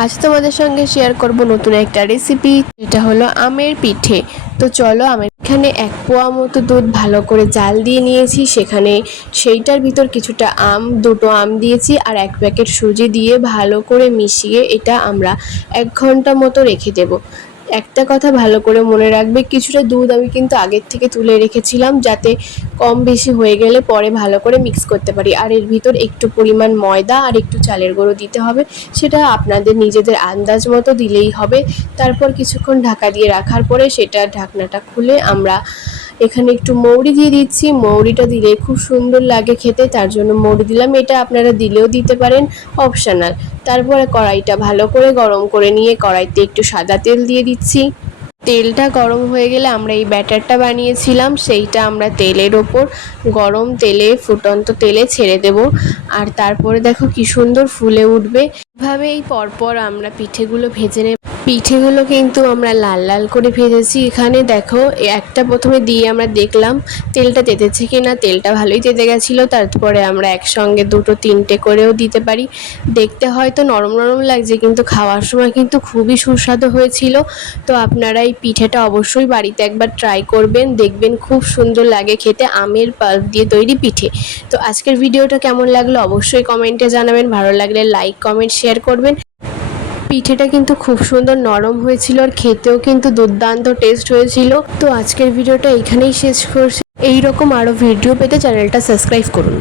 আজ তোমাদের সঙ্গে শেয়ার করব নতুন একটা রেসিপি, এটা হলো আমের পিঠে। তো চলো, আমি এখানে 1 পোয়া মতো দুধ ভালো করে জাল দিয়ে নিয়েছি। সেখানে সেইটার ভিতর কিছুটা দুটো আম দিয়েছি আর 1 প্যাকেট সুজি দিয়ে ভালো করে মিশিয়ে এটা আমরা 1 ঘন্টা মতো রেখে দেব। একটা কথা ভালো করে মনে রাখবে, কিছুটা দুধ আমি কিন্তু আগের থেকে তুলে রেখেছিলাম, যাতে কম বেশি হয়ে গেলে পরে ভালো করে মিক্স করতে পারি। আর এর ভিতর একটু পরিমাণ ময়দা আর একটু চালের গুঁড়ো দিতে হবে, সেটা আপনাদের নিজেদের আন্দাজ মতো দিলেই হবে। তারপর কিছুক্ষণ ঢাকা দিয়ে রাখার পরে সেটা ঢাকনাটা খুলে আমরা এখানে একটু মৌরি দিয়ে দিচ্ছি। মৌরিটা দিলে খুব সুন্দর লাগে খেতে, তার জন্য মৌরি দিলাম। এটা আপনারা দিলেও দিতে পারেন, অপশনাল। তারপরে কড়াইটা ভালো করে গরম করে নিয়ে কড়াইতে একটু সাদা তেল দিয়ে দিচ্ছি। তেলটা গরম হয়ে গেলে আমরা এই ব্যাটারটা বানিয়েছিলাম সেইটা আমরা তেলের ওপর গরম তেলে, ফুটন্ত তেলে ছেড়ে দেব। আর তারপরে দেখো কি সুন্দর ফুলে উঠবে। এভাবেই পরপর আমরা পিঠেগুলো ভেজে নেব। পিঠেগুলো কিন্তু আমরা লাল লাল করে ভেজেছি। এখানে দেখো, একটা প্রথমে দিয়ে আমরা দেখলাম তেলটা তেতেছে কিনা। তেলটা ভালোই তেতে গেছিলো। তারপরে আমরা একসঙ্গে 2-3টে করেও দিতে পারি। দেখতে হয়তো নরম নরম লাগছে, কিন্তু খাওয়ার সময় কিন্তু খুবই সুস্বাদু হয়েছিল। তো আপনারা এই পিঠেটা অবশ্যই বাড়িতে একবার ট্রাই করবেন, দেখবেন খুব সুন্দর লাগে খেতে। আমের পাল্প দিয়ে তৈরি পিঠে। তো আজকের ভিডিওটা কেমন লাগলো অবশ্যই কমেন্টে জানাবেন। ভালো লাগলে লাইক, কমেন্ট, শেয়ার করবেন। পিঠেটা কিন্তু খুব সুন্দর নরম হয়েছিল আর খেতেও কিন্তু দুর্দান্ত টেস্ট হয়েছিল। তো আজকের ভিডিওটা এইখানেই শেষ করছি। এইরকম আরও ভিডিও পেতে চ্যানেলটা সাবস্ক্রাইব করুন।